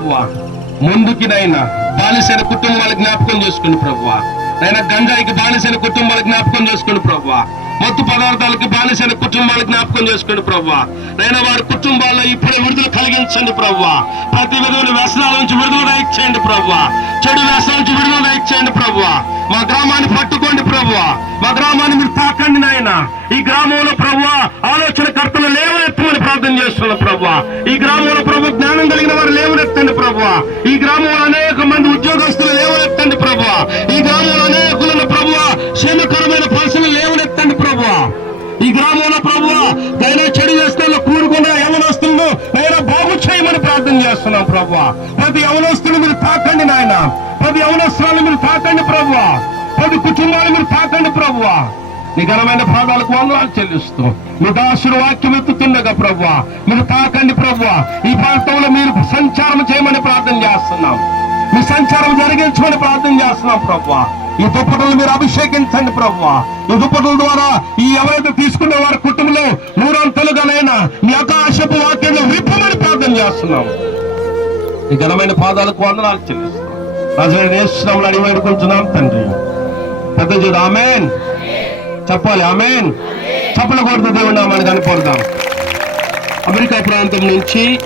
ప్రభువా. ముందుకినైనా బానిసైన కుటుంబాల జ్ఞాపకం చేసుకోండి ప్రభువా. నైనా గంజాయికి బానిసైన కుటుంబాల జ్ఞాపకం చేసుకోండి ప్రభువా. మత్తు పదార్థాలకి బానిసైన కుటుంబాల జ్ఞాపకం చేసుకోండి ప్రభువా. నైనా వారి కుటుంబాల్లో ఇప్పుడే విడుదల కలిగించండి ప్రభువా. ప్రతి విధమైన వ్యసనాల నుంచి విడుదల దయచేయండి ప్రభువా. చెడు వ్యసనాల నుంచి విడుదల దయచేయండి ప్రభువా. మా గ్రామాన్ని పట్టుకోండి ప్రభువా. మా గ్రామాన్ని మీరు తాకండి నాయన. ఈ గ్రామంలో ప్రభువా ఆలోచనకర్తలు లేవనెత్తమని ప్రార్థన చేస్తున్నాం ప్రభువా. ఈ గ్రామంలో ప్రభు జ్ఞానం కలిగిన వారు లేవనెత్తండి ప్రభువా. ఈ గ్రామంలో అనేక మంది ఉద్యోగస్తులు లేవనెత్తండి ప్రభువా. ఈ గ్రామంలో అనేకులను ప్రభువా క్షేమకరమైన పరిస్థితులు లేవనెత్తండి ప్రభువా. ఈ గ్రామంలో ప్రభువా దైన చెడు వ్యసనాల్లో కూరుకున్న యవనస్తులను నేను బాగు చేయమని ప్రార్థన చేస్తున్నాం ప్రభువా. ప్రతి యవనస్తులు మీరు తాకండి నాయన. ప్రతి యవనస్తులను మీరు తాకండి ప్రభువా. ప్రతి కుటుంబాలు మీరు తాకండి ప్రభువా. నీ ఘనమైన పాదాలకు వందనాలు చెల్లిస్తూ మీ దాసుడు వాక్యం ఎత్తుతుండగా ప్రభువా మీరు తాకండి ప్రభువా. ఈ ప్రాంతంలో మీరు సంచారం చేయమని ప్రార్థన చేస్తున్నాం. మీ సంచారం జరిగించమని ప్రార్థన చేస్తున్నాం ప్రభువా. ఈ దుప్పటలు మీరు అభిషేకించండి ప్రభువా. ఈ దుప్పటల ద్వారా ఈ ఎవరైతే తీసుకునే వారి కుటుంబంలో నూరంతలుగానైనా మీ ఆకాశపు వాక్యంలో విప్పమని ప్రార్థన చేస్తున్నాం. ఈ ఘనమైన పాదాలకు వందనాలు చెల్లిస్తున్నాం. యేసునామములో అడిగి వేడుకుంటున్నాం తండ్రి. పెద్ద చూడు ఆమేన్ చెప్పాలి. ఆమేన్ చప్పల కొడుతూ దేవుని నామాన్ని కనపడదాం. అమెరికా ప్రాంతం నుంచి